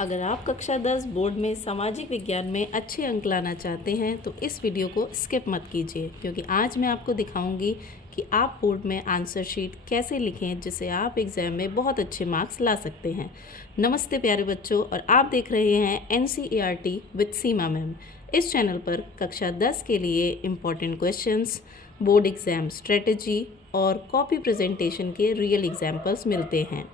अगर आप कक्षा 10 बोर्ड में सामाजिक विज्ञान में अच्छे अंक लाना चाहते हैं तो इस वीडियो को स्किप मत कीजिए, क्योंकि आज मैं आपको दिखाऊंगी कि आप बोर्ड में आंसर शीट कैसे लिखें जिससे आप एग्ज़ाम में बहुत अच्छे मार्क्स ला सकते हैं। नमस्ते प्यारे बच्चों, और आप देख रहे हैं NCERT विद सीमा मैम। इस चैनल पर कक्षा 10 के लिए important questions, board exam strategy और कॉपी प्रेजेंटेशन के रियल एग्जाम्पल्स मिलते हैं।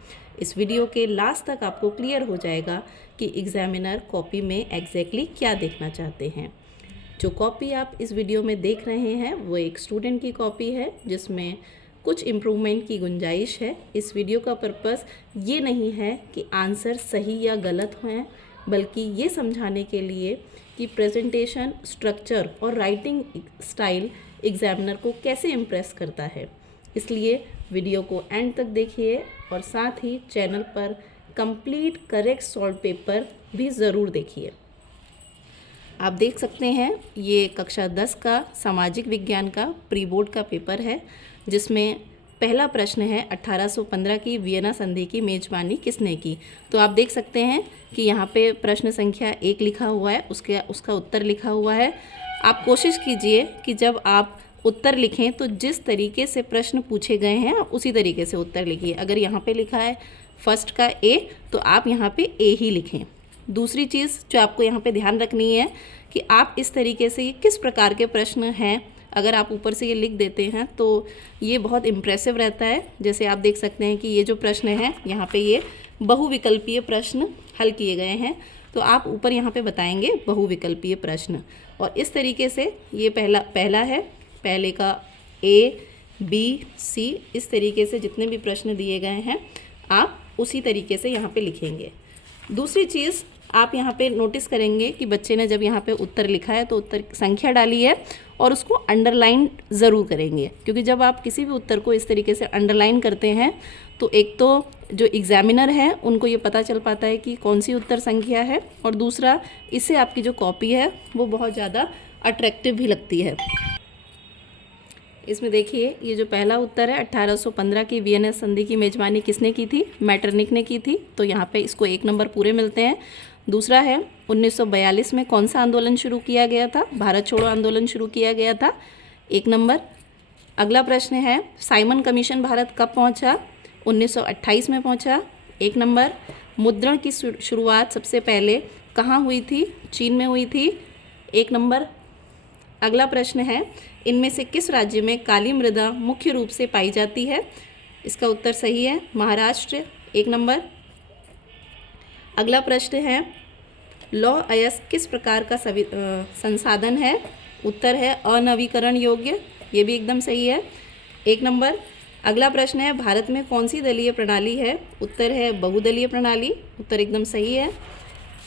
इस वीडियो के लास्ट तक आपको क्लियर हो जाएगा कि एग्जामिनर कॉपी में एग्जैक्टली क्या देखना चाहते हैं। जो कॉपी आप इस वीडियो में देख रहे हैं वो एक स्टूडेंट की कॉपी है जिसमें कुछ इम्प्रूवमेंट की गुंजाइश है। इस वीडियो का पर्पस ये नहीं है कि आंसर सही या गलत हैं, बल्कि ये समझाने के लिए कि प्रेजेंटेशन स्ट्रक्चर और राइटिंग स्टाइल एग्जामिनर को कैसे इम्प्रेस करता है। इसलिए वीडियो को एंड तक देखिए और साथ ही चैनल पर कंप्लीट करेक्ट सॉल्व पेपर भी ज़रूर देखिए। आप देख सकते हैं ये कक्षा 10 का सामाजिक विज्ञान का प्री बोर्ड का पेपर है, जिसमें पहला प्रश्न है 1815 की वियना संधि की मेजबानी किसने की। तो आप देख सकते हैं कि यहाँ पे प्रश्न संख्या 1 लिखा हुआ है, उसका उत्तर लिखा हुआ है। आप कोशिश कीजिए कि जब आप उत्तर लिखें तो जिस तरीके से प्रश्न पूछे गए हैं उसी तरीके से उत्तर लिखिए। अगर यहाँ पे लिखा है फर्स्ट का ए तो आप यहाँ पे ए ही लिखें। दूसरी चीज़ जो आपको यहाँ पे ध्यान रखनी है कि आप इस तरीके से ये किस प्रकार के प्रश्न हैं, अगर आप ऊपर से ये लिख देते हैं तो ये बहुत इम्प्रेसिव रहता है। जैसे आप देख सकते हैं कि ये जो प्रश्न है यहाँ पे ये बहुविकल्पीय प्रश्न हल किए गए हैं, तो आप ऊपर यहाँ पे बताएंगे बहुविकल्पीय प्रश्न। और इस तरीके से ये पहला है, पहले का ए बी सी, इस तरीके से जितने भी प्रश्न दिए गए हैं आप उसी तरीके से यहाँ पे लिखेंगे। दूसरी चीज़ आप यहाँ पे नोटिस करेंगे कि बच्चे ने जब यहाँ पे उत्तर लिखा है तो उत्तर संख्या डाली है और उसको अंडरलाइन ज़रूर करेंगे, क्योंकि जब आप किसी भी उत्तर को इस तरीके से अंडरलाइन करते हैं तो एक तो जो एग्ज़ामिनर है उनको ये पता चल पाता है कि कौन सी उत्तर संख्या है, और दूसरा इससे आपकी जो कॉपी है वो बहुत ज़्यादा अट्रैक्टिव भी लगती है। इसमें देखिए ये जो पहला उत्तर है 1815 की वियना संधि की मेजबानी किसने की थी, मैटरनिख ने की थी, तो यहाँ पे इसको 1 नंबर पूरे मिलते हैं। दूसरा है 1942 में कौन सा आंदोलन शुरू किया गया था, भारत छोड़ो आंदोलन शुरू किया गया था, 1 नंबर। अगला प्रश्न है साइमन कमीशन भारत कब पहुँचा, 1928 में पहुँचा, 1 नंबर। मुद्रण की शुरुआत सबसे पहले कहाँ हुई थी, चीन में हुई थी, 1 नंबर। अगला प्रश्न है इनमें से किस राज्य में काली मृदा मुख्य रूप से पाई जाती है, इसका उत्तर सही है महाराष्ट्र, 1 नंबर। अगला प्रश्न है लौह अयस्क किस प्रकार का संसाधन है, उत्तर है अनवीकरण योग्य, ये भी एकदम सही है, 1 नंबर। अगला प्रश्न है भारत में कौन सी दलीय प्रणाली है, उत्तर है बहुदलीय प्रणाली, उत्तर एकदम सही है।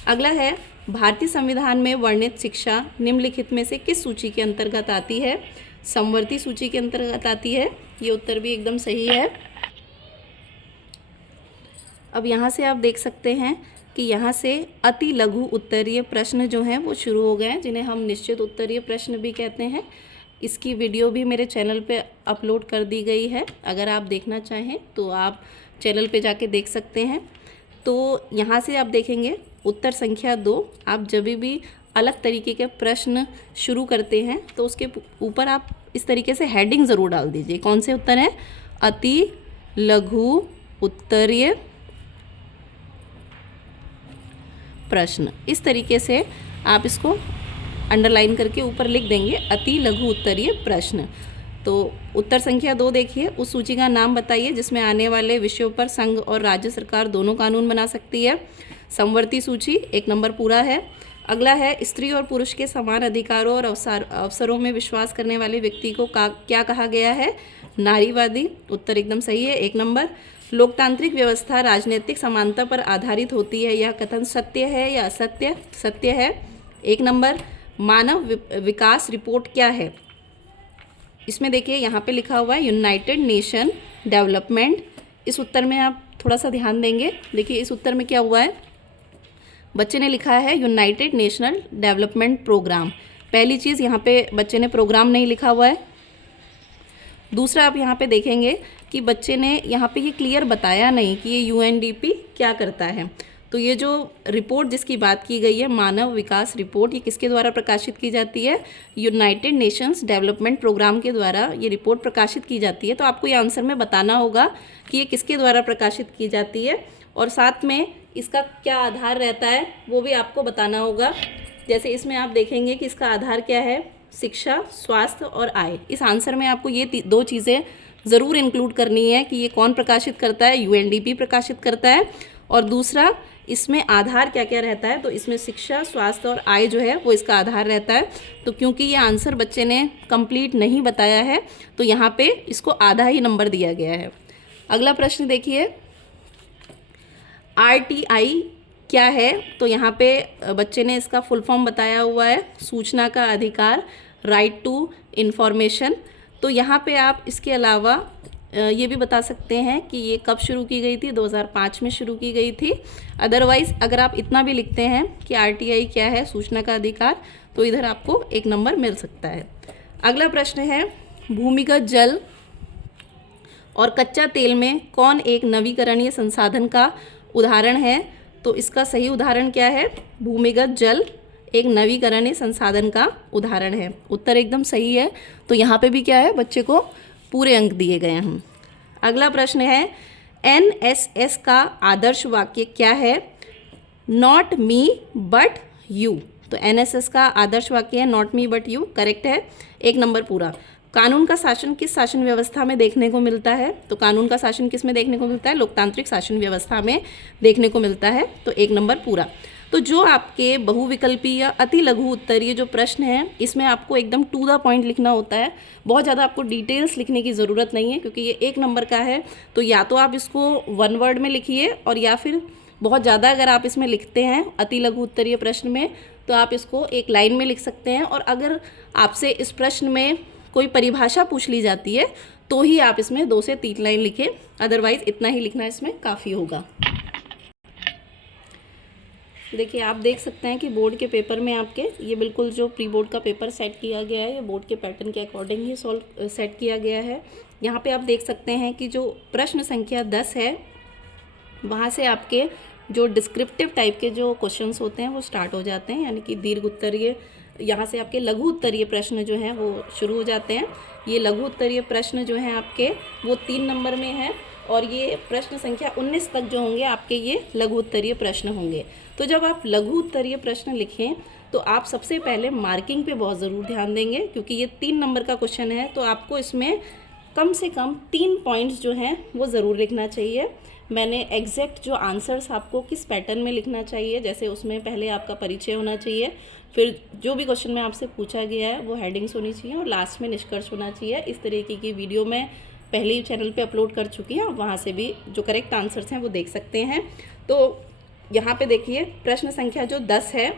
अगला है भारतीय संविधान में वर्णित शिक्षा निम्नलिखित में से किस सूची के अंतर्गत आती है, समवर्ती सूची के अंतर्गत आती है, ये उत्तर भी एकदम सही है। अब यहाँ से आप देख सकते हैं कि यहाँ से अति लघु उत्तरीय प्रश्न जो हैं वो शुरू हो गए हैं, जिन्हें हम निश्चित उत्तरीय प्रश्न भी कहते हैं। इसकी वीडियो भी मेरे चैनल पे अपलोड कर दी गई है, अगर आप देखना चाहें तो आप चैनल पे जाके देख सकते हैं। तो यहाँ से आप देखेंगे उत्तर संख्या 2, आप जब भी अलग तरीके के प्रश्न शुरू करते हैं तो उसके ऊपर आप इस तरीके से हेडिंग ज़रूर डाल दीजिए। कौन से उत्तर हैं, अति लघु उत्तरीय प्रश्न, इस तरीके से आप इसको अंडरलाइन करके ऊपर लिख देंगे अति लघु उत्तरीय प्रश्न। तो उत्तर संख्या 2 देखिए, उस सूची का नाम बताइए जिसमें आने वाले विषयों पर संघ और राज्य सरकार दोनों कानून बना सकती है, समवर्ती सूची, 1 नंबर पूरा है। अगला है स्त्री और पुरुष के समान अधिकारों और अवसरों में विश्वास करने वाले व्यक्ति को क्या कहा गया है, नारीवादी, उत्तर एकदम सही है, 1 नंबर। लोकतांत्रिक व्यवस्था राजनीतिक समानता पर आधारित होती है, यह कथन सत्य है या असत्य, सत्य है, 1 नंबर। मानव विकास रिपोर्ट क्या है, इसमें देखिए यहाँ पे लिखा हुआ है यूनाइटेड नेशन डेवलपमेंट, इस उत्तर में आप थोड़ा सा ध्यान देंगे। देखिए इस उत्तर में क्या हुआ है, बच्चे ने लिखा है यूनाइटेड नेशनल डेवलपमेंट प्रोग्राम। पहली चीज़ यहाँ पे बच्चे ने प्रोग्राम नहीं लिखा हुआ है। दूसरा आप यहाँ पे देखेंगे कि बच्चे ने यहाँ पे ये क्लियर बताया नहीं कि ये UNDP क्या करता है। तो ये जो रिपोर्ट जिसकी बात की गई है, मानव विकास रिपोर्ट, ये किसके द्वारा प्रकाशित की जाती है? यूनाइटेड नेशंस डेवलपमेंट प्रोग्राम के द्वारा ये रिपोर्ट प्रकाशित की जाती है। तो आपको ये आंसर में बताना होगा कि ये किसके द्वारा प्रकाशित की जाती है और साथ में इसका क्या आधार रहता है वो भी आपको बताना होगा। जैसे इसमें आप देखेंगे कि इसका आधार क्या है? शिक्षा, स्वास्थ्य और आय। इस आंसर में आपको ये दो चीज़ें ज़रूर इंक्लूड करनी है कि ये कौन प्रकाशित करता है? यूएनडीपी प्रकाशित करता है। और दूसरा, इसमें आधार क्या क्या रहता है? तो इसमें शिक्षा, स्वास्थ्य और आय जो है वो इसका आधार रहता है। तो क्योंकि ये आंसर बच्चे ने कंप्लीट नहीं बताया है तो यहाँ पे इसको आधा ही नंबर दिया गया है। अगला प्रश्न देखिए, आरटीआई क्या है? तो यहाँ पे बच्चे ने इसका फुल फॉर्म बताया हुआ है, सूचना का अधिकार, राइट टू इन्फॉर्मेशन। तो यहाँ पे आप इसके अलावा ये भी बता सकते हैं कि ये कब शुरू की गई थी? 2005 में शुरू की गई थी। अदरवाइज़ अगर आप इतना भी लिखते हैं कि आरटीआई क्या है, सूचना का अधिकार, तो इधर आपको 1 नंबर मिल सकता है। अगला प्रश्न है, भूमिगत जल और कच्चा तेल में कौन एक नवीकरणीय संसाधन का उदाहरण है? तो इसका सही उदाहरण क्या है? भूमिगत जल एक नवीकरणीय संसाधन का उदाहरण है। उत्तर एकदम सही है। तो यहाँ पे भी क्या है? बच्चे को पूरे अंक दिए गए हैं। अगला प्रश्न है, एनएसएस का आदर्श वाक्य क्या है? Not me but you. तो एनएसएस का आदर्श वाक्य है not me but you, correct है, 1 नंबर पूरा। कानून का शासन किस शासन व्यवस्था में देखने को मिलता है? तो कानून का शासन किस में देखने को मिलता है? लोकतांत्रिक शासन व्यवस्था में देखने को मिलता है। तो 1 नंबर पूरा। तो जो आपके बहुविकल्पी या अति लघु उत्तरीय जो प्रश्न हैं, इसमें आपको एकदम टू द पॉइंट लिखना होता है। बहुत ज़्यादा आपको डिटेल्स लिखने की ज़रूरत नहीं है क्योंकि ये 1 नंबर का है। तो या तो आप इसको 1 वर्ड में लिखिए और या फिर बहुत ज़्यादा अगर आप इसमें लिखते हैं अति लघु उत्तरीय प्रश्न में तो आप इसको 1 लाइन में लिख सकते हैं। और अगर आपसे इस प्रश्न में कोई परिभाषा पूछ ली जाती है तो ही आप इसमें 2 से 3 लाइन लिखें, अदरवाइज़ इतना ही लिखना इसमें काफ़ी होगा। देखिए, आप देख सकते हैं कि बोर्ड के पेपर में आपके ये बिल्कुल जो प्री बोर्ड का पेपर सेट किया गया है, ये बोर्ड के पैटर्न के अकॉर्डिंग ही सेट किया गया है। यहाँ पे आप देख सकते हैं कि जो प्रश्न संख्या 10 है वहाँ से आपके जो डिस्क्रिप्टिव टाइप के जो क्वेश्चंस होते हैं वो स्टार्ट हो जाते हैं, यानी कि दीर्घ उत्तरीय, यहाँ से आपके लघु उत्तरीय प्रश्न जो हैं वो शुरू हो जाते हैं। ये लघु उत्तरीय प्रश्न जो हैं आपके वो 3 नंबर में है और ये प्रश्न संख्या 19 तक जो होंगे आपके ये लघु उत्तरीय प्रश्न होंगे। तो जब आप लघु उत्तरीय प्रश्न लिखें तो आप सबसे पहले मार्किंग पे बहुत ज़रूर ध्यान देंगे क्योंकि ये 3 नंबर का क्वेश्चन है। तो आपको इसमें कम से कम 3 पॉइंट्स जो हैं वो ज़रूर लिखना चाहिए। मैंने एग्जैक्ट जो आंसर्स आपको किस पैटर्न में लिखना चाहिए, जैसे उसमें पहले आपका परिचय होना चाहिए, फिर जो भी क्वेश्चन में आपसे पूछा गया है वो हेडिंग्स होनी चाहिए और लास्ट में निष्कर्ष होना चाहिए। इस तरीके की वीडियो मैं पहले ही चैनल पे अपलोड कर चुकी हैं, वहाँ से भी जो करेक्ट आंसर्स हैं वो देख सकते हैं। तो यहाँ पे देखिए प्रश्न संख्या जो 10 है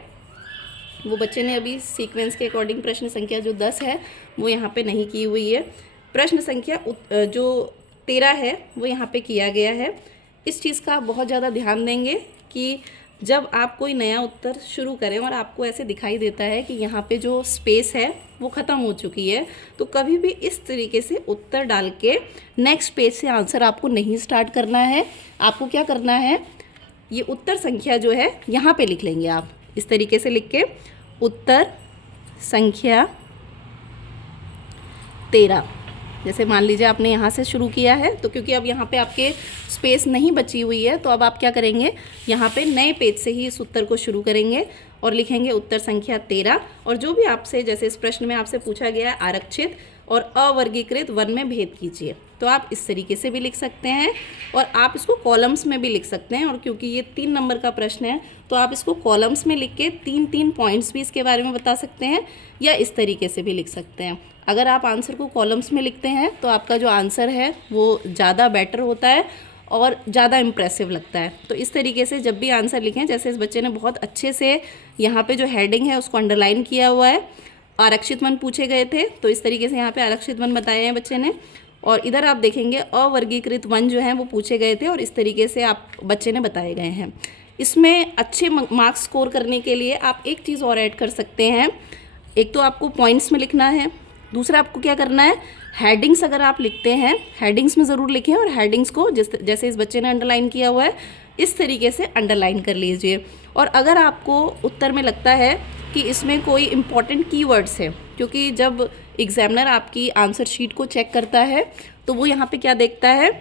वो बच्चे ने अभी सीक्वेंस के अकॉर्डिंग प्रश्न संख्या जो 10 है वो यहाँ पे नहीं की हुई है। प्रश्न संख्या जो 13 है वो यहाँ पे किया गया है। इस चीज़ का बहुत ज़्यादा ध्यान देंगे कि जब आप कोई नया उत्तर शुरू करें और आपको ऐसे दिखाई देता है कि यहाँ पे जो स्पेस है वो ख़त्म हो चुकी है, तो कभी भी इस तरीके से उत्तर डाल के नेक्स्ट पेज से आंसर आपको नहीं स्टार्ट करना है। आपको क्या करना है, ये उत्तर संख्या जो है यहाँ पे लिख लेंगे आप, इस तरीके से लिख के उत्तर संख्या 13। जैसे मान लीजिए आपने यहाँ से शुरू किया है, तो क्योंकि अब यहाँ पे आपके स्पेस नहीं बची हुई है तो अब आप क्या करेंगे, यहाँ पे नए पेज से ही इस उत्तर को शुरू करेंगे और लिखेंगे उत्तर संख्या 13। और जो भी आपसे, जैसे इस प्रश्न में आपसे पूछा गया है आरक्षित और अवर्गीकृत वन में भेद कीजिए, तो आप इस तरीके से भी लिख सकते हैं और आप इसको कॉलम्स में भी लिख सकते हैं। और क्योंकि ये 3 नंबर का प्रश्न है तो आप इसको कॉलम्स में लिख के 3-3 पॉइंट्स भी इसके बारे में बता सकते हैं या इस तरीके से भी लिख सकते हैं। अगर आप आंसर को कॉलम्स में लिखते हैं तो आपका जो आंसर है वो ज़्यादा बेटर होता है और ज़्यादा इम्प्रेसिव लगता है। तो इस तरीके से जब भी आंसर लिखें, जैसे इस बच्चे ने बहुत अच्छे से यहाँ पे जो हेडिंग है उसको अंडरलाइन किया हुआ है, आरक्षित वन पूछे गए थे तो इस तरीके से यहाँ पे आरक्षित वन बताए हैं बच्चे ने। और इधर आप देखेंगे अवर्गीकृत वन जो हैं वो पूछे गए थे और इस तरीके से आप बच्चे ने बताए गए हैं। इसमें अच्छे मार्क्स स्कोर करने के लिए आप एक चीज़ और ऐड कर सकते हैं। एक तो आपको पॉइंट्स में लिखना है, दूसरा आपको क्या करना है, हेडिंग्स अगर आप लिखते हैं हेडिंग्स में ज़रूर लिखें और हेडिंग्स को जैसे इस बच्चे ने अंडरलाइन किया हुआ है इस तरीके से अंडरलाइन कर लीजिए। और अगर आपको उत्तर में लगता है कि इसमें कोई इम्पॉर्टेंट कीवर्ड्स है, क्योंकि जब एग्जामिनर आपकी आंसर शीट को चेक करता है तो वो यहाँ पे क्या देखता है,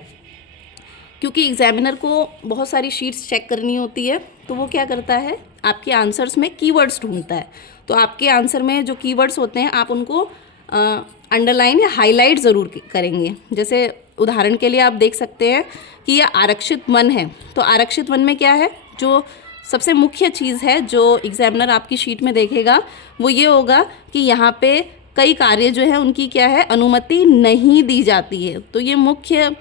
क्योंकि एग्जामिनर को बहुत सारी शीट्स चेक करनी होती है, तो वो क्या करता है आपके आंसर्स में कीवर्ड्स ढूंढता है। तो आपके आंसर में जो कीवर्ड्स होते हैं आप उनको अंडरलाइन या हाईलाइट ज़रूर करेंगे। जैसे उदाहरण के लिए आप देख सकते हैं कि यह आरक्षित वन है, तो आरक्षित वन में क्या है, जो सबसे मुख्य चीज़ है जो एग्जामिनर आपकी शीट में देखेगा वो ये होगा कि यहाँ पे कई कार्य जो है उनकी क्या है, अनुमति नहीं दी जाती है। तो ये मुख्य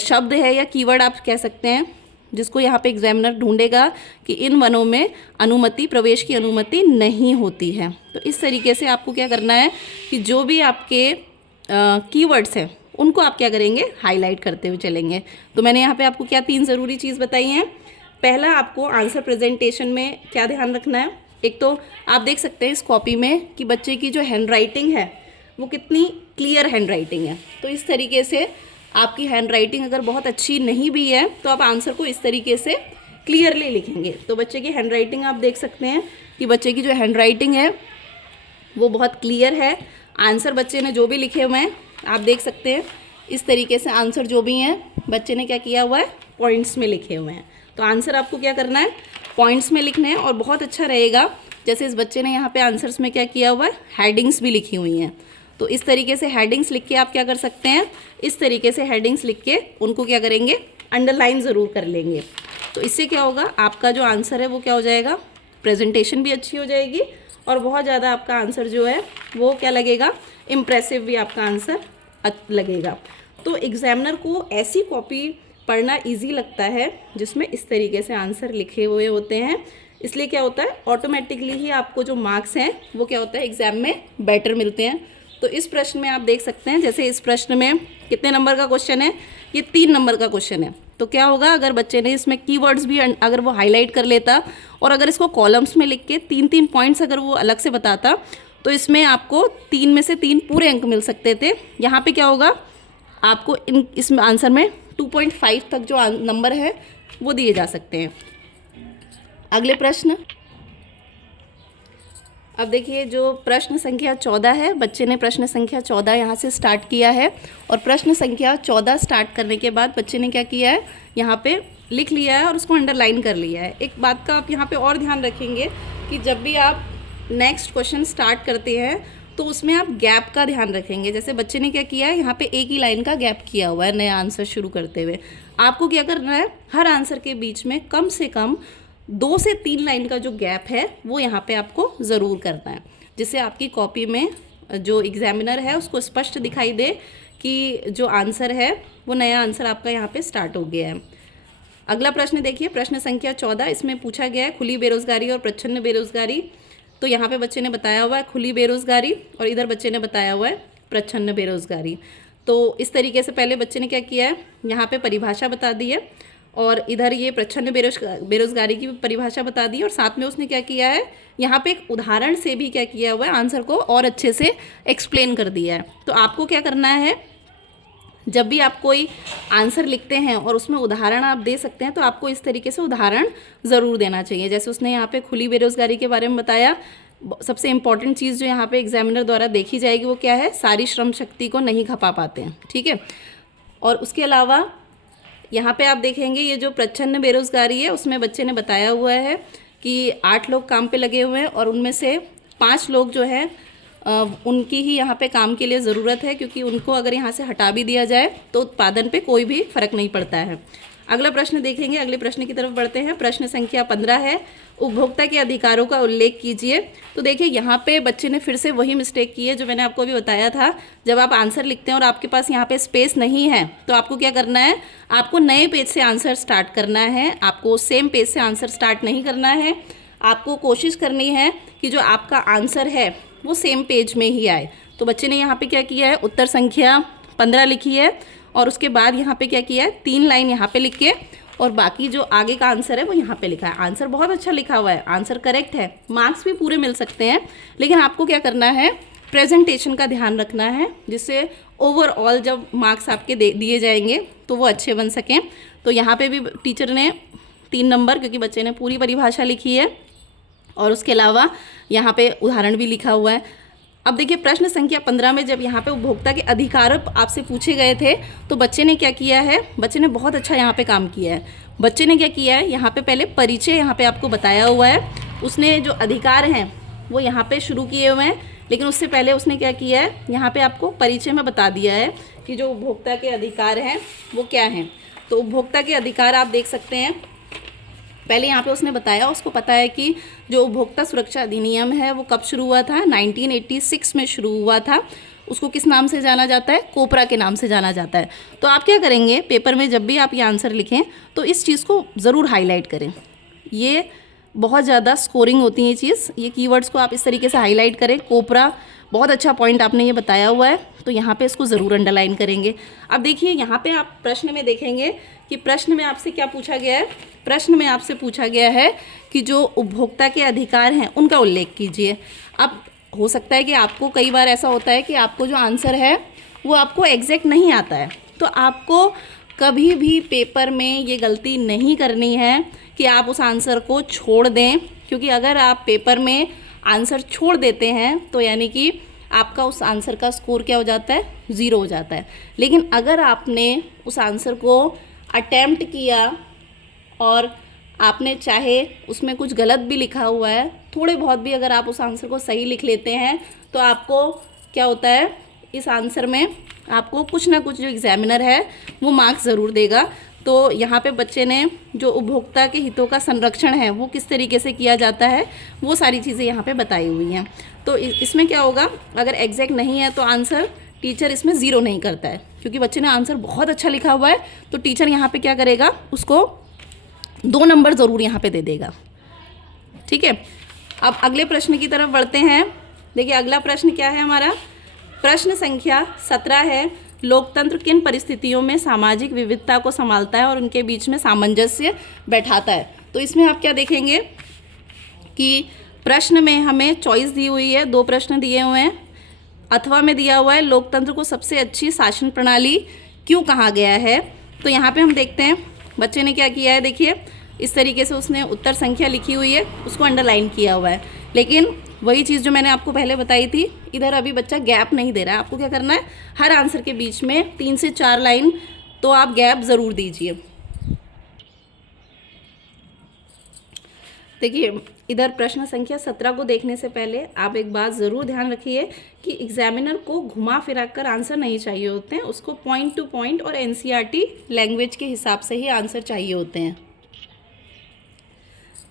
शब्द है या कीवर्ड आप कह सकते हैं, जिसको यहाँ पे एग्जामिनर ढूंढेगा कि इन वनों में प्रवेश की अनुमति नहीं होती है। तो इस तरीके से आपको क्या करना है कि जो भी आपके कीवर्ड्स हैं उनको आप क्या करेंगे, हाईलाइट करते हुए चलेंगे। तो मैंने यहाँ पे आपको क्या 3 ज़रूरी चीज़ बताई हैं। पहला, आपको आंसर प्रेजेंटेशन में क्या ध्यान रखना है। एक तो आप देख सकते हैं इस कॉपी में कि बच्चे की जो हैंडराइटिंग है वो कितनी क्लियर हैंडराइटिंग है। तो इस तरीके से आपकी हैंडराइटिंग अगर बहुत अच्छी नहीं भी है तो आप आंसर को इस तरीके से क्लियरली लिखेंगे। तो बच्चे की हैंडराइटिंग आप देख सकते हैं कि बच्चे की जो हैंडराइटिंग है वो बहुत क्लियर है। आंसर बच्चे ने जो भी लिखे हुए हैं आप देख सकते हैं, इस तरीके से आंसर जो भी हैं बच्चे ने क्या किया हुआ है, पॉइंट्स में लिखे हुए हैं। तो आंसर आपको क्या करना है, पॉइंट्स में लिखने हैं। और बहुत अच्छा रहेगा, जैसे इस बच्चे ने यहाँ पे आंसर्स में क्या किया हुआ है, हेडिंग्स भी लिखी हुई हैं। तो इस तरीके से हेडिंग्स लिख के आप क्या कर सकते हैं, इस तरीके से हेडिंग्स लिख के उनको क्या करेंगे, अंडरलाइन ज़रूर कर लेंगे। तो इससे क्या होगा, आपका जो आंसर है वो क्या हो जाएगा, प्रेजेंटेशन भी अच्छी हो जाएगी और बहुत ज़्यादा आपका आंसर जो है वो क्या लगेगा, इम्प्रेसिव भी आपका आंसर लगेगा। तो एग्जामिनर को ऐसी कॉपी पढ़ना इजी लगता है जिसमें इस तरीके से आंसर लिखे हुए होते हैं। इसलिए क्या होता है, ऑटोमेटिकली ही आपको जो मार्क्स हैं वो क्या होता है, एग्जाम में बेटर मिलते हैं। तो इस प्रश्न में आप देख सकते हैं, जैसे इस प्रश्न में कितने नंबर का क्वेश्चन है, ये 3 नंबर का क्वेश्चन है। तो क्या होगा, अगर बच्चे ने इसमें कीवर्ड्स भी अगर वो हाईलाइट कर लेता और अगर इसको कॉलम्स में लिख के 3-3 पॉइंट्स अगर वो अलग से बताता तो इसमें आपको 3 में से 3 पूरे अंक मिल सकते थे। यहाँ पे क्या होगा, आपको इसमें आंसर में 2.5 तक जो नंबर है वो दिए जा सकते हैं। अगले प्रश्न, अब देखिए जो प्रश्न संख्या 14 है, बच्चे ने प्रश्न संख्या 14 यहाँ से स्टार्ट किया है और प्रश्न संख्या 14 स्टार्ट करने के बाद बच्चे ने क्या किया है, यहाँ पे लिख लिया है और उसको अंडरलाइन कर लिया है। एक बात का आप यहाँ पे और ध्यान रखेंगे कि जब भी आप नेक्स्ट क्वेश्चन स्टार्ट करते हैं तो उसमें आप गैप का ध्यान रखेंगे। जैसे बच्चे ने क्या किया है, यहाँ पे एक ही लाइन का गैप किया हुआ है नया आंसर शुरू करते हुए। आपको क्या करना है, हर आंसर के बीच में कम से कम 2 से 3 लाइन का जो गैप है वो यहाँ पे आपको ज़रूर करना है, जिससे आपकी कॉपी में जो एग्जामिनर है उसको स्पष्ट दिखाई दे कि जो आंसर है वो नया आंसर आपका यहाँ पे स्टार्ट हो गया है। अगला प्रश्न देखिए, प्रश्न संख्या 14, इसमें पूछा गया है खुली बेरोज़गारी और प्रच्छन्न बेरोज़गारी। तो यहाँ पे बच्चे ने बताया हुआ है खुली बेरोज़गारी और इधर बच्चे ने बताया हुआ है प्रच्छन्न बेरोज़गारी। तो इस तरीके से पहले बच्चे ने क्या किया है, यहाँ पे परिभाषा बता दी है और इधर ये प्रच्छन्न बेरोज़गारी की परिभाषा बता दी और साथ में उसने क्या किया है, यहाँ पे एक उदाहरण से भी क्या किया हुआ है, आंसर को और अच्छे से एक्सप्लेन कर दिया है। तो आपको क्या करना है, जब भी आप कोई आंसर लिखते हैं और उसमें उदाहरण आप दे सकते हैं तो आपको इस तरीके से उदाहरण ज़रूर देना चाहिए। जैसे उसने यहाँ पे खुली बेरोज़गारी के बारे में बताया, सबसे इम्पॉर्टेंट चीज़ जो यहाँ पे एग्जामिनर द्वारा देखी जाएगी वो क्या है, सारी श्रम शक्ति को नहीं खपा पाते हैं, ठीक है। और उसके अलावा यहाँ पे आप देखेंगे ये जो प्रच्छन्न बेरोज़गारी है उसमें बच्चे ने बताया हुआ है कि 8 लोग काम पे लगे हुए हैं और उनमें से 5 लोग जो हैं उनकी ही यहाँ पे काम के लिए ज़रूरत है, क्योंकि उनको अगर यहाँ से हटा भी दिया जाए तो उत्पादन पे कोई भी फ़र्क नहीं पड़ता है। अगला प्रश्न देखेंगे, अगले प्रश्न की तरफ बढ़ते हैं। प्रश्न संख्या 15 है, उपभोक्ता के अधिकारों का उल्लेख कीजिए। तो देखिए यहाँ पे बच्चे ने फिर से वही मिस्टेक की है जो मैंने आपको अभी बताया था। जब आप आंसर लिखते हैं और आपके पास यहाँ पे स्पेस नहीं है तो आपको क्या करना है, आपको नए पेज से आंसर स्टार्ट करना है। आपको सेम पेज से आंसर स्टार्ट नहीं करना है, आपको कोशिश करनी है कि जो आपका आंसर है वो सेम पेज में ही आए। तो बच्चे ने यहाँ पे क्या किया है, उत्तर संख्या 15 लिखी है और उसके बाद यहाँ पे क्या किया है, 3 लाइन यहाँ पे लिख के और बाकी जो आगे का आंसर है वो यहाँ पे लिखा है। आंसर बहुत अच्छा लिखा हुआ है, आंसर करेक्ट है, मार्क्स भी पूरे मिल सकते हैं। लेकिन आपको क्या करना है, प्रेजेंटेशन का ध्यान रखना है, जिससे ओवरऑल जब मार्क्स आपके दिए जाएंगे तो वो अच्छे बन सकें। तो यहाँ पे भी टीचर ने 3 नंबर, क्योंकि बच्चे ने पूरी परिभाषा लिखी है और उसके अलावा यहाँ पे उदाहरण भी लिखा हुआ है। अब देखिए प्रश्न संख्या 15 में जब यहाँ पे उपभोक्ता के अधिकार आपसे पूछे गए थे तो बच्चे ने क्या किया है, बच्चे ने बहुत अच्छा यहाँ पे काम किया है। बच्चे ने क्या किया है, यहाँ पे पहले परिचय यहाँ पे आपको बताया हुआ है, उसने जो अधिकार हैं वो यहाँ पे शुरू किए हुए हैं, लेकिन उससे पहले उसने क्या किया है, यहाँ पे आपको परिचय में बता दिया है कि जो उपभोक्ता के अधिकार हैं वो क्या हैं। तो उपभोक्ता के अधिकार आप देख सकते हैं, पहले यहाँ पे उसने बताया, उसको पता है कि जो उपभोक्ता सुरक्षा अधिनियम है वो कब शुरू हुआ था, 1986 में शुरू हुआ था। उसको किस नाम से जाना जाता है, कोपरा के नाम से जाना जाता है। तो आप क्या करेंगे, पेपर में जब भी आप ये आंसर लिखें तो इस चीज़ को ज़रूर हाईलाइट करें। ये बहुत ज़्यादा स्कोरिंग होती है ये चीज़, ये कीवर्ड्स को आप इस तरीके से हाईलाइट करें। कोपरा बहुत अच्छा पॉइंट आपने ये बताया हुआ है, तो यहाँ पे इसको ज़रूर अंडरलाइन करेंगे। अब देखिए यहाँ पे आप प्रश्न में देखेंगे कि प्रश्न में आपसे क्या पूछा गया है, प्रश्न में आपसे पूछा गया है कि जो उपभोक्ता के अधिकार हैं उनका उल्लेख कीजिए। अब हो सकता है कि आपको कई बार ऐसा होता है कि आपको जो आंसर है वो आपको एग्जैक्ट नहीं आता है, तो आपको कभी भी पेपर में ये गलती नहीं करनी है कि आप उस आंसर को छोड़ दें, क्योंकि अगर आप पेपर में आंसर छोड़ देते हैं तो यानी कि आपका उस आंसर का स्कोर क्या हो जाता है, 0 हो जाता है। लेकिन अगर आपने उस आंसर को अटेम्प्ट किया और आपने चाहे उसमें कुछ गलत भी लिखा हुआ है, थोड़े बहुत भी अगर आप उस आंसर को सही लिख लेते हैं तो आपको क्या होता है, इस आंसर में आपको कुछ ना कुछ जो एग्जामिनर है वो मार्क्स ज़रूर देगा। तो यहाँ पे बच्चे ने जो उपभोक्ता के हितों का संरक्षण है वो किस तरीके से किया जाता है वो सारी चीज़ें यहाँ पे बताई हुई हैं। तो इसमें क्या होगा, अगर एग्जैक्ट नहीं है तो आंसर टीचर इसमें 0 नहीं करता है, क्योंकि बच्चे ने आंसर बहुत अच्छा लिखा हुआ है तो टीचर यहाँ पे क्या करेगा, उसको 2 नंबर ज़रूर यहाँ पे दे देगा। ठीक है, अब अगले प्रश्न की तरफ बढ़ते हैं। देखिए अगला प्रश्न क्या है हमारा, प्रश्न संख्या 17 है, लोकतंत्र किन परिस्थितियों में सामाजिक विविधता को संभालता है और उनके बीच में सामंजस्य बैठाता है। तो इसमें आप क्या देखेंगे कि प्रश्न में हमें चॉइस दी हुई है, 2 प्रश्न दिए हुए हैं। अथवा में दिया हुआ है लोकतंत्र को सबसे अच्छी शासन प्रणाली क्यों कहा गया है। तो यहाँ पे हम देखते हैं बच्चे ने क्या किया है, देखिए इस तरीके से उसने उत्तर संख्या लिखी हुई है, उसको अंडरलाइन किया हुआ है। लेकिन वही चीज़ जो मैंने आपको पहले बताई थी, इधर अभी बच्चा गैप नहीं दे रहा है। आपको क्या करना है, हर आंसर के बीच में 3 से 4 लाइन तो आप गैप ज़रूर दीजिए। देखिए इधर प्रश्न संख्या 17 को देखने से पहले आप एक बात ज़रूर ध्यान रखिए कि एग्जामिनर को घुमा फिरा कर आंसर नहीं चाहिए होते हैं, उसको पॉइंट टू पॉइंट और एनसीईआरटी लैंग्वेज के हिसाब से ही आंसर चाहिए होते हैं।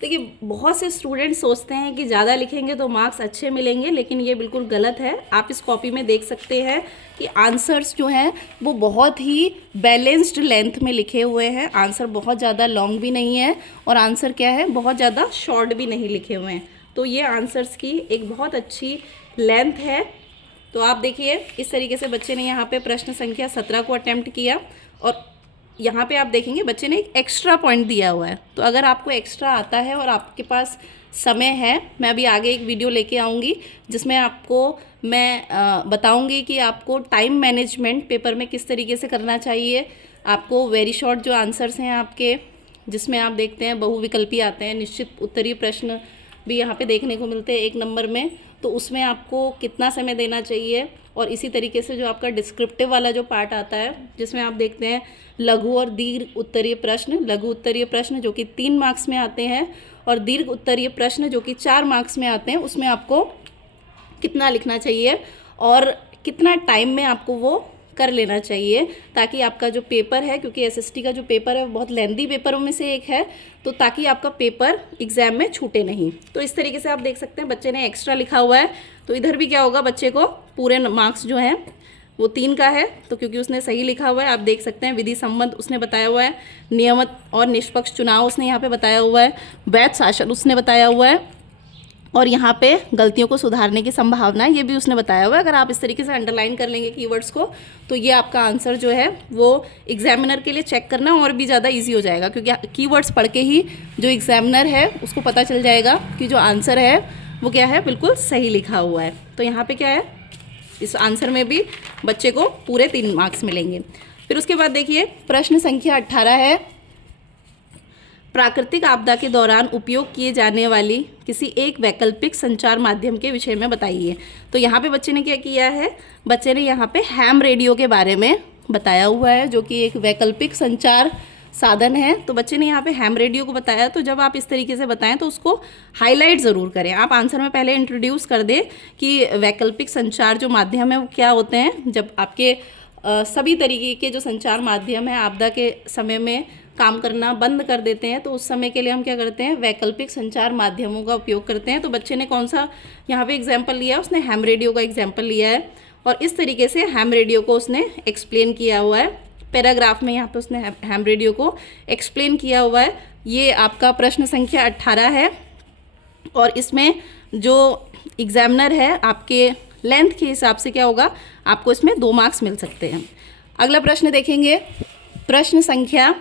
देखिए बहुत से स्टूडेंट सोचते हैं कि ज़्यादा लिखेंगे तो मार्क्स अच्छे मिलेंगे, लेकिन ये बिल्कुल गलत है। आप इस कॉपी में देख सकते हैं कि आंसर्स जो हैं वो बहुत ही बैलेंस्ड लेंथ में लिखे हुए हैं। आंसर बहुत ज़्यादा लॉन्ग भी नहीं है और आंसर क्या है, बहुत ज़्यादा शॉर्ट भी नहीं लिखे हुए हैं। तो ये आंसर्स की एक बहुत अच्छी लेंथ है। तो आप देखिए इस तरीके से बच्चे ने यहाँ पे प्रश्न संख्या 17 को अटेम्प्ट किया और यहाँ पे आप देखेंगे बच्चे ने एक एक्स्ट्रा पॉइंट दिया हुआ है। तो अगर आपको एक्स्ट्रा आता है और आपके पास समय है, मैं अभी आगे एक वीडियो लेके आऊँगी जिसमें आपको मैं बताऊँगी कि आपको टाइम मैनेजमेंट पेपर में किस तरीके से करना चाहिए। आपको वेरी शॉर्ट जो आंसर्स हैं आपके, जिसमें आप देखते हैं बहुविकल्पी आते हैं, निश्चित उत्तरीय प्रश्न भी यहाँ पे देखने को मिलते हैं 1 नंबर में, तो उसमें आपको कितना समय देना चाहिए। और इसी तरीके से जो आपका डिस्क्रिप्टिव वाला जो पार्ट आता है जिसमें आप देखते हैं लघु और दीर्घ उत्तरीय प्रश्न, लघु उत्तरीय प्रश्न जो कि 3 मार्क्स में आते हैं और दीर्घ उत्तरीय प्रश्न जो कि 4 मार्क्स में आते हैं, उसमें आपको कितना लिखना चाहिए और कितना टाइम में आपको वो कर लेना चाहिए, ताकि आपका जो पेपर है, क्योंकि एसएसटी का जो पेपर है वो बहुत लेंदी पेपरों में से एक है, तो ताकि आपका पेपर एग्जाम में छूटे नहीं। तो इस तरीके से आप देख सकते हैं बच्चे ने एक्स्ट्रा लिखा हुआ है, तो इधर भी क्या होगा, बच्चे को पूरे मार्क्स जो हैं वो 3 का है, तो क्योंकि उसने सही लिखा हुआ है। आप देख सकते हैं विधि संबंध उसने बताया हुआ है, नियमित और निष्पक्ष चुनाव उसने यहाँ पे बताया हुआ है, वैध शासन उसने बताया हुआ है, और यहाँ पे गलतियों को सुधारने की संभावना ये भी उसने बताया हुआ है। अगर आप इस तरीके से अंडरलाइन कर लेंगे कीवर्ड्स को, तो ये आपका आंसर जो है वो एग्जामिनर के लिए चेक करना और भी ज़्यादा इजी हो जाएगा, क्योंकि कीवर्ड्स पढ़ के ही जो एग्जामिनर है उसको पता चल जाएगा कि जो आंसर है वो क्या है, बिल्कुल सही लिखा हुआ है। तो यहाँ पर क्या है, इस आंसर में भी बच्चे को पूरे 3 मार्क्स मिलेंगे। फिर उसके बाद देखिए प्रश्न संख्या 18 है, प्राकृतिक आपदा के दौरान उपयोग किए जाने वाली किसी एक वैकल्पिक संचार माध्यम के विषय में बताइए। तो यहाँ पे बच्चे ने क्या किया है, बच्चे ने यहाँ पे हैम रेडियो के बारे में बताया हुआ है, जो कि एक वैकल्पिक संचार साधन है। तो बच्चे ने यहाँ पे हैम रेडियो को बताया। तो जब आप इस तरीके से बताएं तो उसको हाईलाइट ज़रूर करें। आप आंसर में पहले इंट्रोड्यूस कर दें कि वैकल्पिक संचार जो माध्यम है वो क्या होते हैं। जब आपके सभी तरीके के जो संचार माध्यम है आपदा के समय में काम करना बंद कर देते हैं, तो उस समय के लिए हम क्या करते हैं, वैकल्पिक संचार माध्यमों का उपयोग करते हैं। तो बच्चे ने कौन सा यहाँ पे एग्जाम्पल लिया है, उसने हैम रेडियो का एग्जाम्पल लिया है और इस तरीके से हैम रेडियो को उसने एक्सप्लेन किया हुआ है। पैराग्राफ में यहाँ पे उसने हैम रेडियो को एक्सप्लेन किया हुआ है। ये आपका प्रश्न संख्या 18 है और इसमें जो एग्जामिनर है आपके लेंथ के हिसाब से क्या होगा, आपको इसमें 2 मार्क्स मिल सकते हैं। अगला प्रश्न देखेंगे, प्रश्न संख्या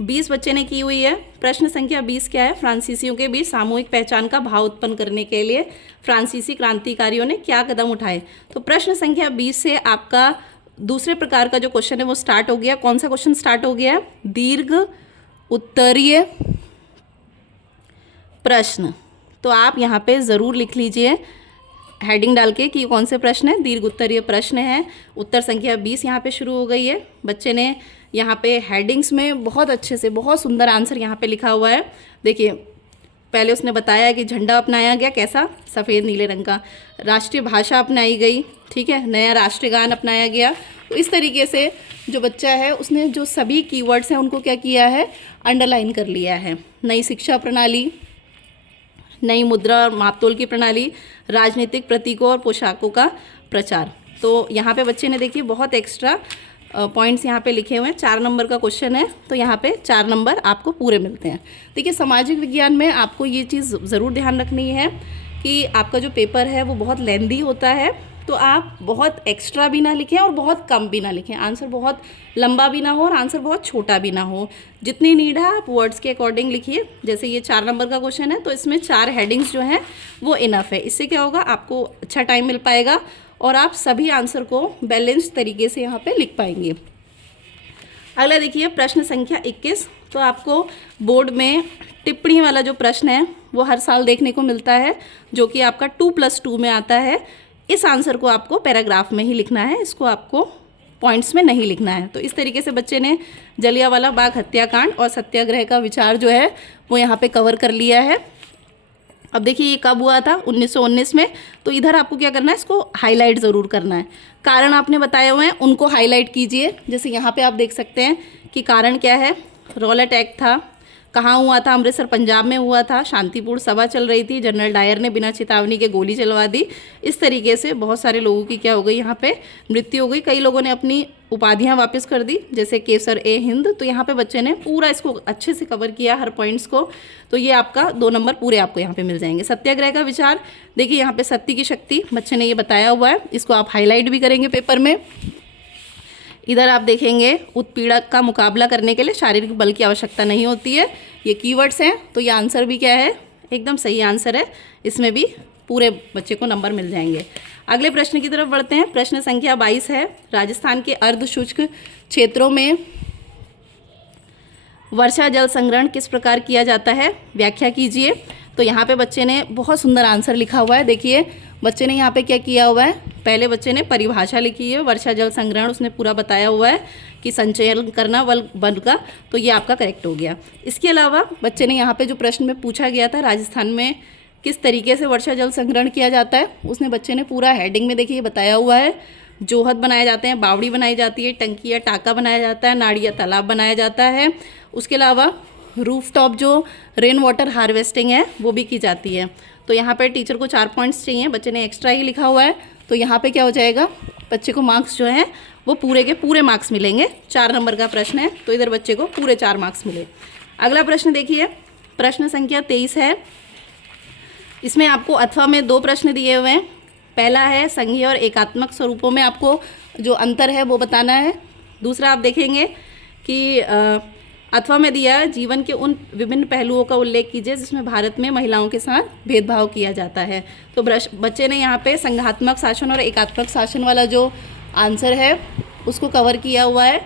20 बच्चे ने की हुई है। प्रश्न संख्या 20 क्या है, फ्रांसीसियों के बीच सामूहिक पहचान का भाव उत्पन्न करने के लिए फ्रांसीसी क्रांतिकारियों ने क्या कदम उठाए। तो प्रश्न संख्या 20 से आपका दूसरे प्रकार का जो क्वेश्चन है वो स्टार्ट हो गया। कौन सा क्वेश्चन स्टार्ट हो गया है, दीर्घ उत्तरीय प्रश्न। तो आप यहाँ पे ज़रूर लिख लीजिए हेडिंग डाल के कि कौन से प्रश्न है, दीर्घ उत्तरीय प्रश्न है। उत्तर संख्या 20 यहाँ पे शुरू हो गई है। बच्चे ने यहाँ पे हेडिंग्स में बहुत अच्छे से बहुत सुंदर आंसर यहाँ पे लिखा हुआ है। देखिए, पहले उसने बताया कि झंडा अपनाया गया, कैसा, सफ़ेद नीले रंग का। राष्ट्रीय भाषा अपनाई गई, ठीक है, नया राष्ट्रीय गान अपनाया गया। तो इस तरीके से जो बच्चा है उसने जो सभी कीवर्ड्स हैं उनको क्या किया है, अंडरलाइन कर लिया है। नई शिक्षा प्रणाली, नई मुद्रा और मापतोल की प्रणाली, राजनीतिक प्रतीकों और पोशाकों का प्रचार। तो यहाँ पे बच्चे ने देखिए बहुत एक्स्ट्रा पॉइंट्स यहाँ पे लिखे हुए हैं। 4 नंबर का क्वेश्चन है, तो यहाँ पे 4 नंबर आपको पूरे मिलते हैं। देखिए, सामाजिक विज्ञान में आपको ये चीज़ ज़रूर ध्यान रखनी है कि आपका जो पेपर है वो बहुत लेंदी होता है। तो आप बहुत एक्स्ट्रा भी ना लिखें और बहुत कम भी ना लिखें। आंसर बहुत लंबा भी ना हो और आंसर बहुत छोटा भी ना हो। जितनी नीड है आप वर्ड्स के अकॉर्डिंग लिखिए। जैसे ये 4 नंबर का क्वेश्चन है तो इसमें 4 हेडिंग्स जो हैं वो इनफ है। इससे क्या होगा, आपको अच्छा टाइम मिल पाएगा और आप सभी आंसर को बैलेंस तरीके से यहाँ पे लिख पाएंगे। अगला देखिए, प्रश्न संख्या 21। तो आपको बोर्ड में टिप्पणी वाला जो प्रश्न है वो हर साल देखने को मिलता है, जो कि आपका 2+2 में आता है। इस आंसर को आपको पैराग्राफ में ही लिखना है, इसको आपको पॉइंट्स में नहीं लिखना है। तो इस तरीके से बच्चे ने जलियांवाला बाग हत्याकांड और सत्याग्रह का विचार जो है वो यहाँ पे कवर कर लिया है। अब देखिए, ये कब हुआ था, 1919 में। तो इधर आपको क्या करना है, इसको हाईलाइट ज़रूर करना है। कारण आपने बताए हुए हैं उनको हाईलाइट कीजिए। जैसे यहाँ पे आप देख सकते हैं कि कारण क्या है, रॉलेट एक्ट था, कहाँ हुआ था, अमृतसर पंजाब में हुआ था, शांतिपूर्ण सभा चल रही थी, जनरल डायर ने बिना चेतावनी के गोली चलवा दी। इस तरीके से बहुत सारे लोगों की क्या हो गई, यहाँ पे मृत्यु हो गई। कई लोगों ने अपनी उपाधियाँ वापस कर दी, जैसे केसर ए हिंद। तो यहाँ पे बच्चे ने पूरा इसको अच्छे से कवर किया, हर पॉइंट्स को। तो ये आपका 2 नंबर पूरे आपको यहाँ पे मिल जाएंगे। सत्याग्रह का विचार, देखिए यहाँ पे सत्य की शक्ति बच्चे ने ये बताया हुआ है, इसको आप हाईलाइट भी करेंगे पेपर में। इधर आप देखेंगे, उत्पीड़क का मुकाबला करने के लिए शारीरिक बल की आवश्यकता नहीं होती है। ये कीवर्ड्स हैं। तो ये आंसर भी क्या है, एकदम सही आंसर है। इसमें भी पूरे बच्चे को नंबर मिल जाएंगे। अगले प्रश्न की तरफ बढ़ते हैं। प्रश्न संख्या 22 है, राजस्थान के अर्ध शुष्क क्षेत्रों में वर्षा जल संग्रहण किस प्रकार किया जाता है, व्याख्या कीजिए। तो यहाँ पे बच्चे ने बहुत सुंदर आंसर लिखा हुआ है। देखिए, बच्चे ने यहाँ पे क्या किया हुआ है, पहले बच्चे ने परिभाषा लिखी है, वर्षा जल संग्रहण उसने पूरा बताया हुआ है कि संचयन करना वन का। तो ये आपका करेक्ट हो गया। इसके अलावा बच्चे ने यहाँ पे जो प्रश्न में पूछा गया था, राजस्थान में किस तरीके से वर्षा जल संग्रहण किया जाता है, उसने बच्चे ने पूरा हेडिंग में देखिए बताया हुआ है। जोहद बनाए जाते हैं, बावड़ी बनाई जाती है, टंकी या टाका बनाया जाता है, नाड़ी या तालाब बनाया जाता है। उसके अलावा रूफटॉप जो रेन वाटर हार्वेस्टिंग है वो भी की जाती है। तो यहाँ पर टीचर को 4 पॉइंट्स चाहिए, बच्चे ने एक्स्ट्रा ही लिखा हुआ है। तो यहाँ पे क्या हो जाएगा, बच्चे को मार्क्स जो हैं वो पूरे के पूरे मार्क्स मिलेंगे। 4 नंबर का प्रश्न है, तो इधर बच्चे को पूरे 4 मार्क्स मिले। अगला प्रश्न देखिए, प्रश्न संख्या 23 है। इसमें आपको अथवा में 2 प्रश्न दिए हुए हैं। पहला है संघीय और एकात्मक स्वरूपों में आपको जो अंतर है वो बताना है। दूसरा आप देखेंगे कि अथवा में दिया है, जीवन के उन विभिन्न पहलुओं का उल्लेख कीजिए जिसमें भारत में महिलाओं के साथ भेदभाव किया जाता है। तो बच्चे ने यहाँ पे संघात्मक शासन और एकात्मक शासन वाला जो आंसर है उसको कवर किया हुआ है।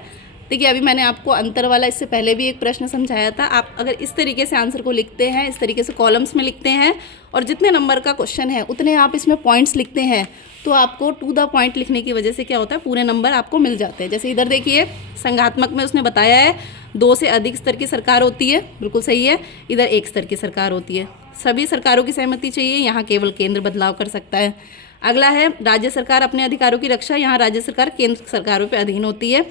देखिए अभी मैंने आपको अंतर वाला इससे पहले भी एक प्रश्न समझाया था। आप अगर इस तरीके से आंसर को लिखते हैं, इस तरीके से कॉलम्स में लिखते हैं और जितने नंबर का क्वेश्चन है उतने आप इसमें पॉइंट्स लिखते हैं, तो आपको टू द पॉइंट लिखने की वजह से क्या होता है, पूरे नंबर आपको मिल जाते हैं। जैसे इधर देखिए संघात्मक में उसने बताया है 2 से अधिक स्तर की सरकार होती है, बिल्कुल सही है। इधर 1 स्तर की सरकार होती है, सभी सरकारों की सहमति चाहिए, यहाँ केवल केंद्र बदलाव कर सकता है। अगला है राज्य सरकार अपने अधिकारों की रक्षा, यहाँ राज्य सरकार केंद्र सरकारों पर अधीन होती है,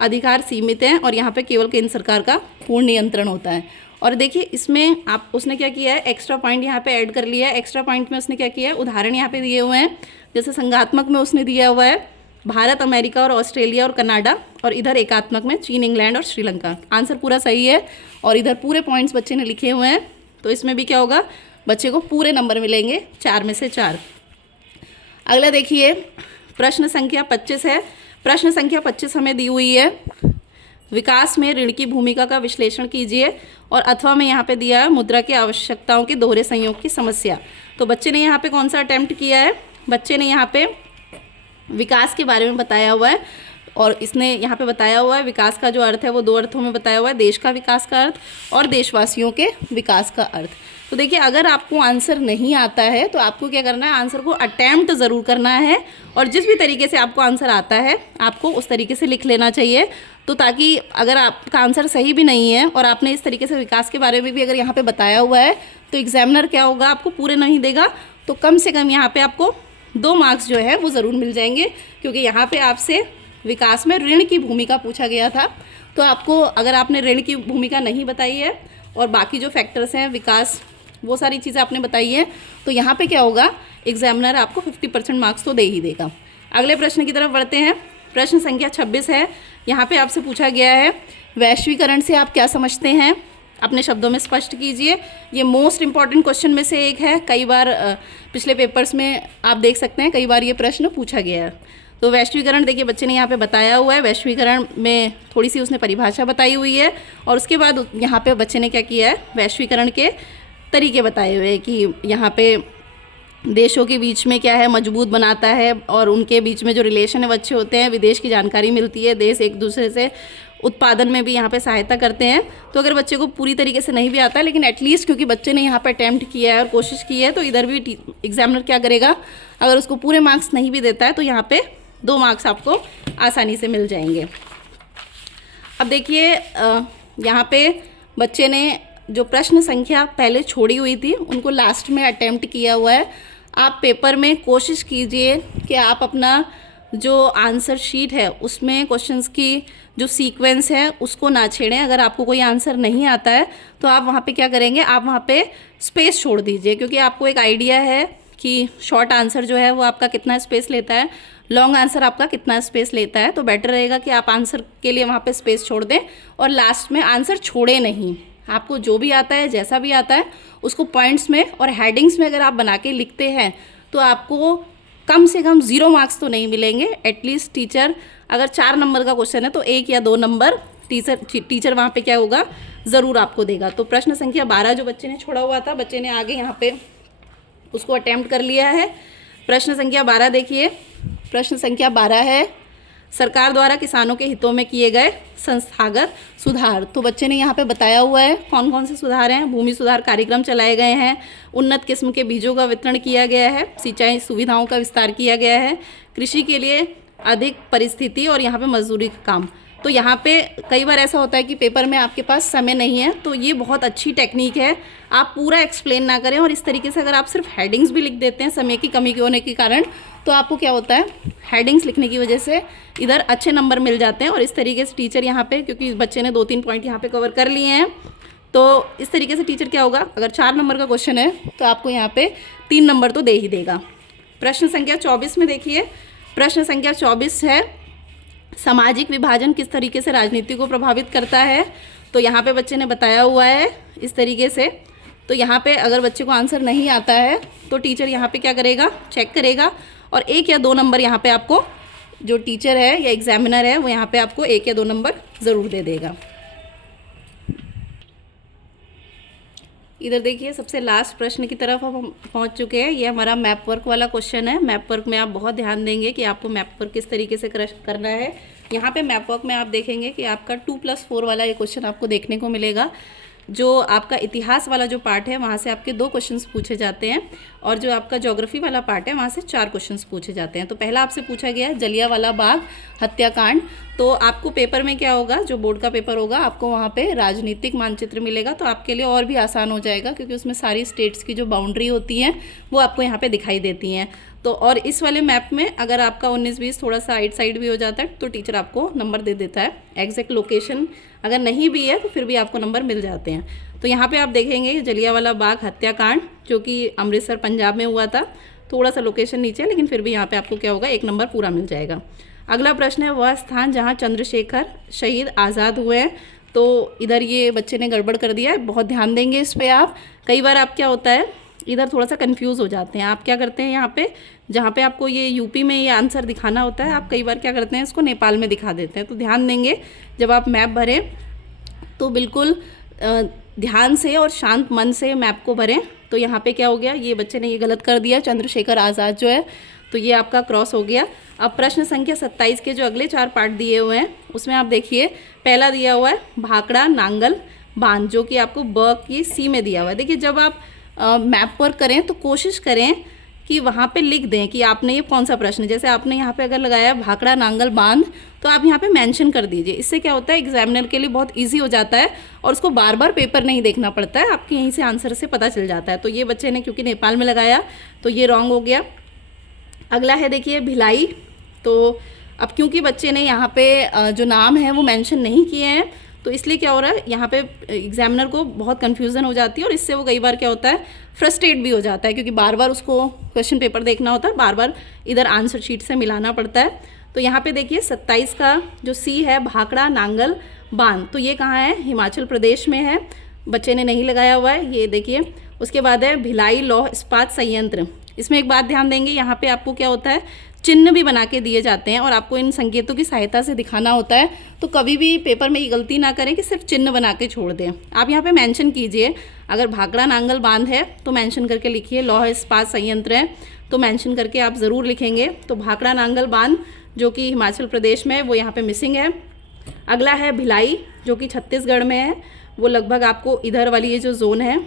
अधिकार सीमित हैं और यहाँ पे केवल केंद्र सरकार का पूर्ण नियंत्रण होता है। और देखिए इसमें आप उसने क्या किया है, एक्स्ट्रा पॉइंट यहाँ पे ऐड कर लिया है। एक्स्ट्रा पॉइंट में उसने क्या किया है, उदाहरण यहाँ पे दिए हुए हैं। जैसे संघात्मक में उसने दिया हुआ है भारत, अमेरिका और ऑस्ट्रेलिया और कनाडा, और इधर एकात्मक में चीन, इंग्लैंड और श्रीलंका। आंसर पूरा सही है और इधर पूरे पॉइंट्स बच्चे ने लिखे हुए हैं, तो इसमें भी क्या होगा, बच्चे को पूरे नंबर मिलेंगे 4 में से 4। अगला देखिए प्रश्न संख्या 25 है। प्रश्न संख्या 25 हमें दी हुई है, विकास में ऋण की भूमिका का विश्लेषण कीजिए, और अथवा में यहाँ पे दिया है मुद्रा की आवश्यकताओं के दोहरे संयोग की समस्या। तो बच्चे ने यहाँ पे कौन सा अटेम्प्ट किया है, बच्चे ने यहाँ पे विकास के बारे में बताया हुआ है, और इसने यहाँ पे बताया हुआ है विकास का जो अर्थ है वो 2 अर्थों में बताया हुआ है, देश का विकास का अर्थ और देशवासियों के विकास का अर्थ। तो देखिए अगर आपको आंसर नहीं आता है तो आपको क्या करना है, आंसर को अटैम्प्ट ज़रूर करना है, और जिस भी तरीके से आपको आंसर आता है आपको उस तरीके से लिख लेना चाहिए। तो ताकि अगर आपका आंसर सही भी नहीं है और आपने इस तरीके से विकास के बारे में भी अगर यहाँ पे बताया हुआ है तो एग्जामिनर क्या होगा, आपको पूरे नहीं देगा, तो कम से कम यहाँ पे आपको 2 मार्क्स जो है वो ज़रूर मिल जाएंगे, क्योंकि यहाँ पे आपसे विकास में ऋण की भूमिका पूछा गया था। तो आपको अगर आपने ऋण की भूमिका नहीं बताई है और बाकी जो फैक्टर्स हैं विकास, वो सारी चीज़ें आपने बताई हैं, तो यहाँ पे क्या होगा, एग्जामिनर आपको 50% मार्क्स तो दे ही देगा। अगले प्रश्न की तरफ बढ़ते हैं। प्रश्न संख्या 26 है। यहाँ पे आपसे पूछा गया है वैश्वीकरण से आप क्या समझते हैं, अपने शब्दों में स्पष्ट कीजिए। ये मोस्ट इंपॉर्टेंट क्वेश्चन में से एक है, कई बार पिछले पेपर्स में आप देख सकते हैं कई बार ये प्रश्न पूछा गया है। तो वैश्वीकरण देखिए बच्चे ने यहाँ पे बताया हुआ है, वैश्वीकरण में थोड़ी सी उसने परिभाषा बताई हुई है, और उसके बाद यहाँ पे बच्चे ने क्या किया है, वैश्वीकरण के तरीके बताए हुए हैं कि यहाँ पे देशों के बीच में क्या है, मजबूत बनाता है, और उनके बीच में जो रिलेशन है वो अच्छे होते हैं, विदेश की जानकारी मिलती है, देश एक दूसरे से उत्पादन में भी यहाँ पे सहायता करते हैं। तो अगर बच्चे को पूरी तरीके से नहीं भी आता है, लेकिन एटलीस्ट क्योंकि बच्चे ने यहाँ पे अटैम्प्ट किया है और कोशिश की है, तो इधर भी एग्जामिनर क्या करेगा, अगर उसको पूरे मार्क्स नहीं भी देता है तो यहाँ पे 2 मार्क्स आपको आसानी से मिल जाएंगे। अब देखिए यहाँ पे बच्चे ने जो प्रश्न संख्या पहले छोड़ी हुई थी उनको लास्ट में अटेम्प्ट किया हुआ है। आप पेपर में कोशिश कीजिए कि आप अपना जो आंसर शीट है उसमें क्वेश्चंस की जो सीक्वेंस है उसको ना छेड़ें। अगर आपको कोई आंसर नहीं आता है तो आप वहाँ पे क्या करेंगे, आप वहाँ पे स्पेस छोड़ दीजिए, क्योंकि आपको एक आइडिया है कि शॉर्ट आंसर जो है वो आपका कितना स्पेस लेता है, लॉन्ग आंसर आपका कितना स्पेस लेता है। तो बेटर रहेगा कि आप आंसर के लिए वहाँ पे स्पेस छोड़ दें और लास्ट में आंसर छोड़े नहीं। आपको जो भी आता है, जैसा भी आता है, उसको पॉइंट्स में और हेडिंग्स में अगर आप बना के लिखते हैं तो आपको कम से कम 0 मार्क्स तो नहीं मिलेंगे। एटलीस्ट टीचर अगर 4 नंबर का क्वेश्चन है तो 1 या 2 नंबर टीचर वहाँ पे क्या होगा, ज़रूर आपको देगा। तो प्रश्न संख्या 12 जो बच्चे ने छोड़ा हुआ था, बच्चे ने आगे यहाँ पे उसको अटेम्प्ट कर लिया है। प्रश्न संख्या 12 देखिए, प्रश्न संख्या 12 है सरकार द्वारा किसानों के हितों में किए गए संस्थागत सुधार। तो बच्चे ने यहाँ पे बताया हुआ है कौन कौन से सुधार हैं। भूमि सुधार कार्यक्रम चलाए गए हैं, उन्नत किस्म के बीजों का वितरण किया गया है, सिंचाई सुविधाओं का विस्तार किया गया है, कृषि के लिए अधिक परिस्थिति और यहाँ पे मजदूरी का काम। तो यहाँ पे कई बार ऐसा होता है कि पेपर में आपके पास समय नहीं है, तो ये बहुत अच्छी टेक्निक है। आप पूरा एक्सप्लेन ना करें और इस तरीके से अगर आप सिर्फ हेडिंग्स भी लिख देते हैं समय की कमी के होने के कारण, तो आपको क्या होता है, हेडिंग्स लिखने की वजह से इधर अच्छे नंबर मिल जाते हैं। और इस तरीके से टीचर यहाँ पे, क्योंकि बच्चे ने 2-3 पॉइंट यहाँ पे कवर कर लिए हैं, तो इस तरीके से टीचर क्या होगा, अगर 4 नंबर का क्वेश्चन है तो आपको यहाँ पे 3 नंबर तो दे ही देगा। प्रश्न संख्या 24 में देखिए, प्रश्न संख्या 24 है सामाजिक विभाजन किस तरीके से राजनीति को प्रभावित करता है। तो यहाँ पे बच्चे ने बताया हुआ है इस तरीके से। तो यहाँ पे अगर बच्चे को आंसर नहीं आता है तो टीचर यहाँ पे क्या करेगा, चेक करेगा और 1 या 2 नंबर यहाँ पे आपको जो टीचर है या एग्जामिनर है वो यहाँ पे आपको 1 या 2 नंबर ज़रूर दे देगा। इधर देखिए सबसे लास्ट प्रश्न की तरफ हम पहुंच चुके हैं। ये हमारा मैप वर्क वाला क्वेश्चन है। मैप वर्क में आप बहुत ध्यान देंगे कि आपको मैप वर्क किस तरीके से करना है। यहाँ पे मैप वर्क में आप देखेंगे कि आपका 2+4 वाला ये क्वेश्चन आपको देखने को मिलेगा। जो आपका इतिहास वाला जो पार्ट है वहाँ से आपके 2 क्वेश्चंस पूछे जाते हैं और जो आपका ज्योग्राफी वाला पार्ट है वहाँ से 4 क्वेश्चंस पूछे जाते हैं। तो पहला आपसे पूछा गया है जलियांवाला बाग हत्याकांड। तो आपको पेपर में क्या होगा, जो बोर्ड का पेपर होगा, आपको वहाँ पे राजनीतिक मानचित्र मिलेगा, तो आपके लिए और भी आसान हो जाएगा क्योंकि उसमें सारी स्टेट्स की जो बाउंड्री होती हैं वो आपको यहाँ पे दिखाई देती हैं। तो और इस वाले मैप में अगर आपका 19-20 थोड़ा सा साइड भी हो जाता है तो टीचर आपको नंबर दे देता है। एग्जैक्ट लोकेशन अगर नहीं भी है तो फिर भी आपको नंबर मिल जाते हैं। तो यहाँ पे आप देखेंगे जलियांवाला बाग हत्याकांड जो कि अमृतसर पंजाब में हुआ था। थोड़ा सा लोकेशन नीचे है लेकिन फिर भी यहाँ पे आपको क्या होगा, 1 नंबर पूरा मिल जाएगा। अगला प्रश्न है वह स्थान जहाँ चंद्रशेखर शहीद आज़ाद हुए हैं। तो इधर ये बच्चे ने गड़बड़ कर दिया है, बहुत ध्यान देंगे इस पर आप। कई बार आप क्या होता है इधर थोड़ा सा कंफ्यूज हो जाते हैं। आप क्या करते हैं यहाँ पे, जहाँ पे आपको ये यूपी में ये आंसर दिखाना होता है, आप कई बार क्या करते हैं इसको नेपाल में दिखा देते हैं। तो ध्यान देंगे जब आप मैप भरें तो बिल्कुल ध्यान से और शांत मन से मैप को भरें। तो यहाँ पे क्या हो गया, ये बच्चे ने ये गलत कर दिया, चंद्रशेखर आज़ाद जो है, तो ये आपका क्रॉस हो गया। अब प्रश्न संख्या 27 के जो अगले 4 पार्ट दिए हुए हैं उसमें आप देखिए, पहला दिया हुआ है भाखड़ा नांगल बांध, जो कि आपको ब की सी में दिया हुआ है। देखिए जब आप मैप पर करें तो कोशिश करें कि वहाँ पे लिख दें कि आपने ये कौन सा प्रश्न, जैसे आपने यहाँ पे अगर लगाया भाखड़ा नांगल बांध तो आप यहाँ पे मेंशन कर दीजिए। इससे क्या होता है एग्जामिनर के लिए बहुत इजी हो जाता है और उसको बार बार पेपर नहीं देखना पड़ता है, आपके यहीं से आंसर से पता चल जाता है। तो ये बच्चे ने क्योंकि नेपाल में लगाया तो ये रॉन्ग हो गया। अगला है देखिए भिलाई। तो अब क्योंकि बच्चे ने यहाँ पे जो नाम है वो मेंशन नहीं किए हैं तो इसलिए क्या हो रहा है, यहाँ पे एग्जामिनर को बहुत कन्फ्यूज़न हो जाती है और इससे वो कई बार क्या होता है फ्रस्ट्रेट भी हो जाता है क्योंकि बार बार उसको क्वेश्चन पेपर देखना होता है, बार बार इधर आंसर शीट से मिलाना पड़ता है। तो यहाँ पे देखिए 27 का जो सी है भाखड़ा नांगल बांध, तो ये कहाँ है, हिमाचल प्रदेश में है, बच्चे ने नहीं लगाया हुआ है, ये देखिए। उसके बाद है भिलाई लौह इस्पात संयंत्र। इसमें एक बात ध्यान देंगे, यहाँ पे आपको क्या होता है चिन्ह भी बना के दिए जाते हैं और आपको इन संकेतों की सहायता से दिखाना होता है। तो कभी भी पेपर में ये गलती ना करें कि सिर्फ चिन्ह बना के छोड़ दें। आप यहाँ पे मेंशन कीजिए, अगर भाखड़ा नांगल बांध है तो मेंशन करके लिखिए, लौह इस्पात संयंत्र है तो मेंशन करके आप ज़रूर लिखेंगे। तो भाखड़ा नांगल बांध जो कि हिमाचल प्रदेश में है वो यहाँ पर मिसिंग है। अगला है भिलाई जो कि छत्तीसगढ़ में है, वो लगभग आपको इधर वाली ये जो जोन है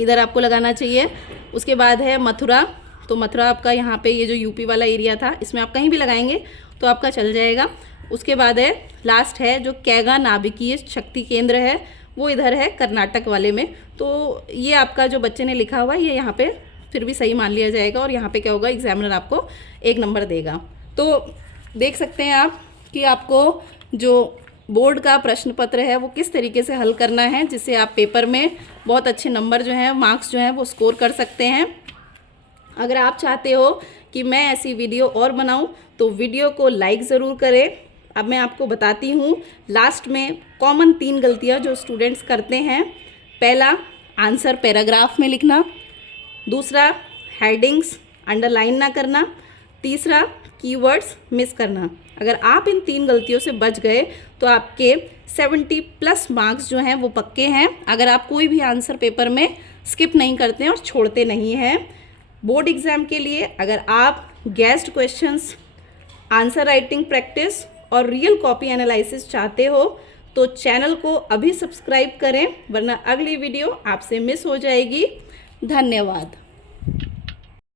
इधर आपको लगाना चाहिए। उसके बाद है मथुरा, तो मथुरा आपका यहाँ पे ये जो यूपी वाला एरिया था इसमें आप कहीं भी लगाएंगे तो आपका चल जाएगा। उसके बाद है लास्ट है जो कैगा नाभिकीय शक्ति केंद्र है, वो इधर है कर्नाटक वाले में। तो ये आपका जो बच्चे ने लिखा हुआ है ये यहाँ पे फिर भी सही मान लिया जाएगा और यहाँ पे क्या होगा एग्जामिनर आपको 1 नंबर देगा। तो देख सकते हैं आप कि आपको जो बोर्ड का प्रश्न पत्र है वो किस तरीके से हल करना है जिससे आप पेपर में बहुत अच्छे नंबर जो हैं, मार्क्स जो हैं वो स्कोर कर सकते हैं। अगर आप चाहते हो कि मैं ऐसी वीडियो और बनाऊं तो वीडियो को लाइक ज़रूर करें। अब मैं आपको बताती हूँ लास्ट में कॉमन 3 गलतियाँ जो स्टूडेंट्स करते हैं। पहला, आंसर पैराग्राफ में लिखना। दूसरा, हेडिंग्स अंडरलाइन ना करना। तीसरा, कीवर्ड्स मिस करना। अगर आप इन 3 गलतियों से बच गए तो आपके 70+ मार्क्स जो हैं वो पक्के हैं, अगर आप कोई भी आंसर पेपर में स्किप नहीं करते हैं और छोड़ते नहीं हैं। बोर्ड एग्ज़ाम के लिए अगर आप guessed questions, answer writing practice और रियल कॉपी एनालिसिस चाहते हो तो चैनल को अभी सब्सक्राइब करें, वरना अगली वीडियो आपसे मिस हो जाएगी। धन्यवाद।